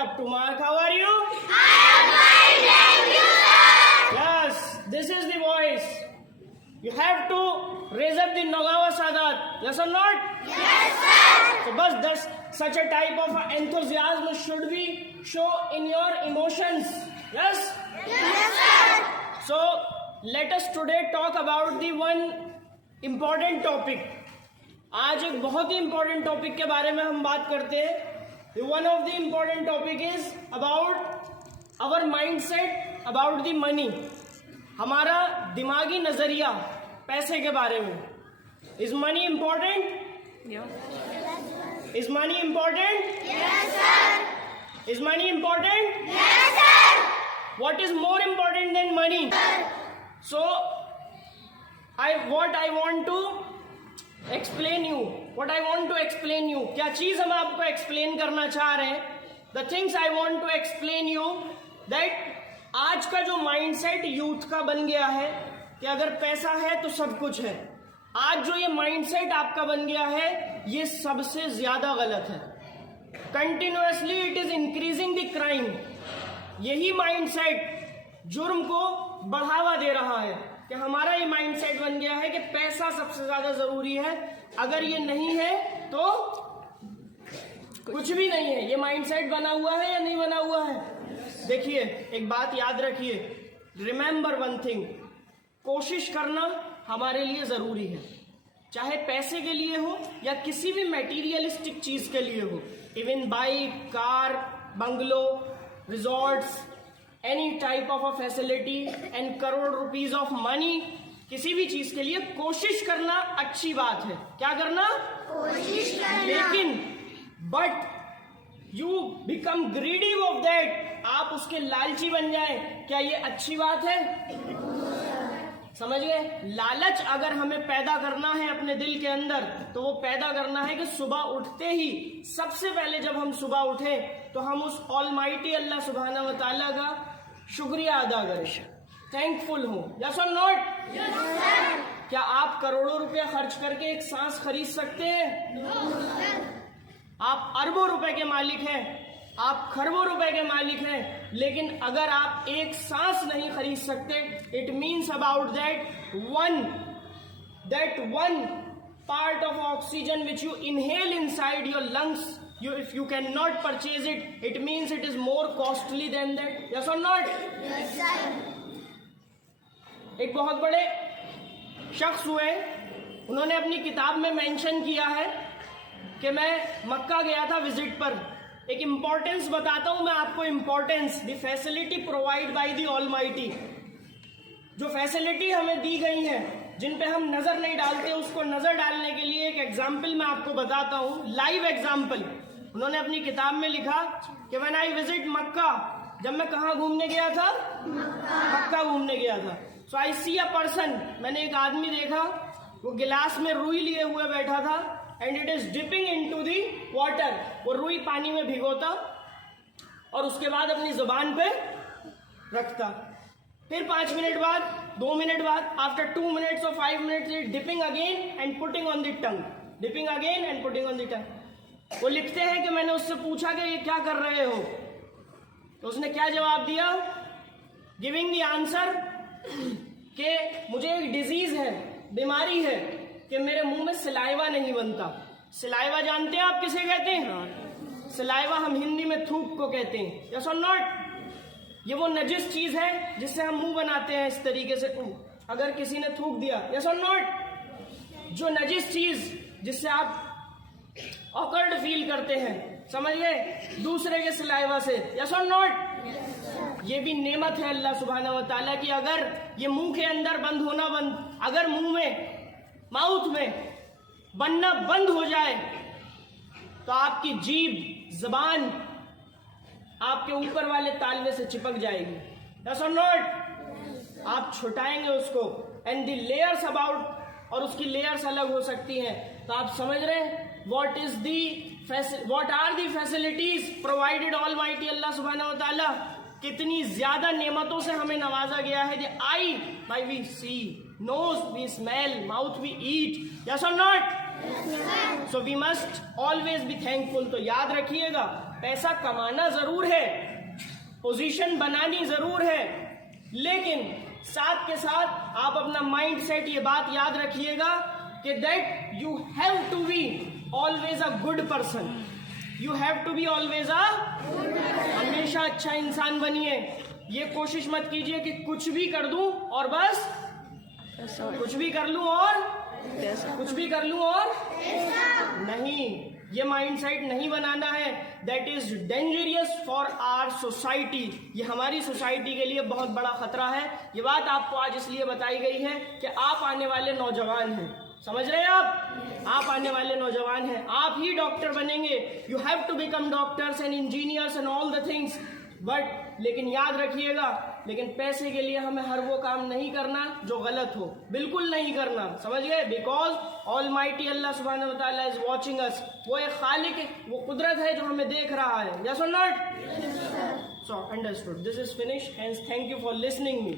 Up to Mark, how are you? I am fine, thank you, sir. Yes, this is the voice. You have to raise up the Nagawa Sadat. Yes or not? Yes, sir. So, bus thus such a type of enthusiasm should be show in your emotions. Yes? Yes, sir. So, let us today talk about the one important topic. आज एक बहुत ही important topic के बारे में हम बात करते हैं. One of the important topic is about our mindset about the money. हमारा दिमागी नजरिया पैसे के बारे में. Is money important? Is money important? Yes, sir. Is money important? Yes, sir. What is more important than money? So, what I want to explain you, क्या चीज हम आपको explain करना चाह रहे हैं? The things I want to explain you that आज का जो mindset youth का बन गया है कि अगर पैसा है तो सब कुछ है. आज जो ये mindset आपका बन गया है ये सबसे ज्यादा गलत है. Continuously it is increasing the crime. यही mindset जुर्म को बढ़ावा दे रहा है कि हमारा ये माइंडसेट बन गया है कि पैसा सबसे ज्यादा जरूरी है. अगर ये नहीं है तो कुछ भी नहीं है. ये माइंडसेट बना हुआ है या नहीं बना हुआ है? देखिए, एक बात याद रखिए. रिमेंबर वन थिंग, कोशिश करना हमारे लिए जरूरी है, चाहे पैसे के लिए हो या किसी भी मटेरियलिस्टिक चीज के लिए हो. Even bike, car, bungalow, resorts, any type of a facility and crore rupees of money, किसी भी चीज के लिए कोशिश करना अच्छी बात है. क्या करना? कोशिश करना. लेकिन but you become greedy of that, आप उसके लालची बन जाए, क्या ये अच्छी बात है? समझ गए? लालच अगर हमें पैदा करना है अपने दिल के अंदर तो वो पैदा करना है कि सुबह उठते ही सबसे पहले जब हम सुबह उठे तो हम उस ऑलमाइटी अल्लाह सुब्हानहू व तआला का शुक्रिया अदा करें, थैंकफुल हो. यस और नॉट? क्या आप करोड़ों रुपया खर्च करके एक सांस खरीद सकते हैं? आप अरबों रुपए के मालिक हैं, आप खरबों रुपए के मालिक हैं, लेकिन अगर आप एक सांस नहीं खरीद सकते, it means about that one part of oxygen which you inhale inside your lungs, if you cannot purchase it means it is more costly than that. Yes or not? Yes, sir. एक बहुत बड़े शख्स हुए, उन्होंने अपनी किताब में mention किया है कि मैं मक्का गया था विजिट पर. एक इंपॉर्टेंस बताता हूं मैं आपको. Importance, the facility provide by the almighty. जो फैसिलिटी हमें दी गई है जिन पे हम नजर नहीं डालते, उसको नजर डालने के लिए एक एग्जाम्पल मैं आपको बताता हूं, लाइव एग्जाम्पल. उन्होंने अपनी किताब में लिखा कि व्हेन आई विजिट मक्का, जब मैं कहाँ घूमने गया था? मक्का घूमने गया था. सो आई सी अ पर्सन, मैंने एक आदमी देखा, वो गिलास में रुई लिए हुए बैठा था, and it is dipping into the water. वो रुई पानी में भिगोता और उसके बाद अपनी जुबान पे रखता. फिर 5 मिनट बाद, 2 मिनट बाद, आफ्टर 2 मिनट्स और 5 minutes, dipping again and putting on the tongue, dipping again and putting on the tongue. वो लिखते हैं कि मैंने उससे पूछा कि ये क्या कर रहे हो, तो उसने क्या जवाब दिया? गिविंग द आंसर कि मुझे एक डिजीज है, बीमारी है कि मेरे मुंह में सलाइवा नहीं बनता. सलाइवा जानते हैं आप किसे कहते हैं? सलाइवा हम हिंदी में थूक को कहते हैं. यस और नॉट? ये वो नजिस चीज है जिससे हम मुंह बनाते हैं इस तरीके से. अगर किसी ने थूक दिया, यस और नॉट? जो नजिस चीज जिससे आप ऑकवर्ड फील करते हैं, समझ गए, दूसरे के सलाइवा से. यस और नॉट? ये भी नेमत है अल्लाह सुब्हानहू व तआला की. अगर ये मुंह के अंदर बंद होना बंद, अगर मुंह में, माउथ में बनना बंद हो जाए तो आपकी जीभ, जबान आपके ऊपर वाले तालवे से चिपक जाएगी. यस और नॉट? आप छुटाएंगे उसको, एंड द लेयर्स अबाउट, और उसकी लेयर्स अलग हो सकती हैं. तो आप समझ रहे हैं what are the facilities provided Almighty Allah subhanahu wa ta'ala. कितनी ज्यादा नेमतों से हमें नवाजा गया है. The eye by we see, nose we smell, mouth we eat. Yes or not? Yes, sir. So we must always be thankful. तो याद रखिएगा पैसा कमाना जरूर है, पोजीशन बनानी जरूर है, लेकिन साथ के साथ आप अपना माइंड सेट ये बात याद रखिएगा कि that you have to be always a good person, you have to be always हमेशा अच्छा इंसान बनिए। ये कोशिश मत कीजिए कि कुछ भी कर दूं और बस कुछ भी कर लूं और कुछ भी कर लूं और नहीं, ये माइंडसेट नहीं बनाना है। That is dangerous for our society, ये हमारी सोसाइटी के लिए बहुत बड़ा खतरा है। ये बात आपको आज इसलिए बताई गई है कि आप आने वाले नौजवान हैं, समझ रहे हैं आप आने वाले नौजवान हैं, आप ही डॉक्टर बनेंगे। You have to become doctors and engineers and all the things, but लेकिन याद रखिएगा, लेकिन पैसे के लिए हमें हर वो काम नहीं करना जो गलत हो, बिल्कुल नहीं करना, समझ गए? बिकॉज ऑलमाइटी अल्लाह सुब्हानहू व तआला इज वॉचिंग अस, वो एक खालिक है, वो कुदरत है जो हमें देख रहा है। यस और not? So understood, this is finish, hence thank you for listening me.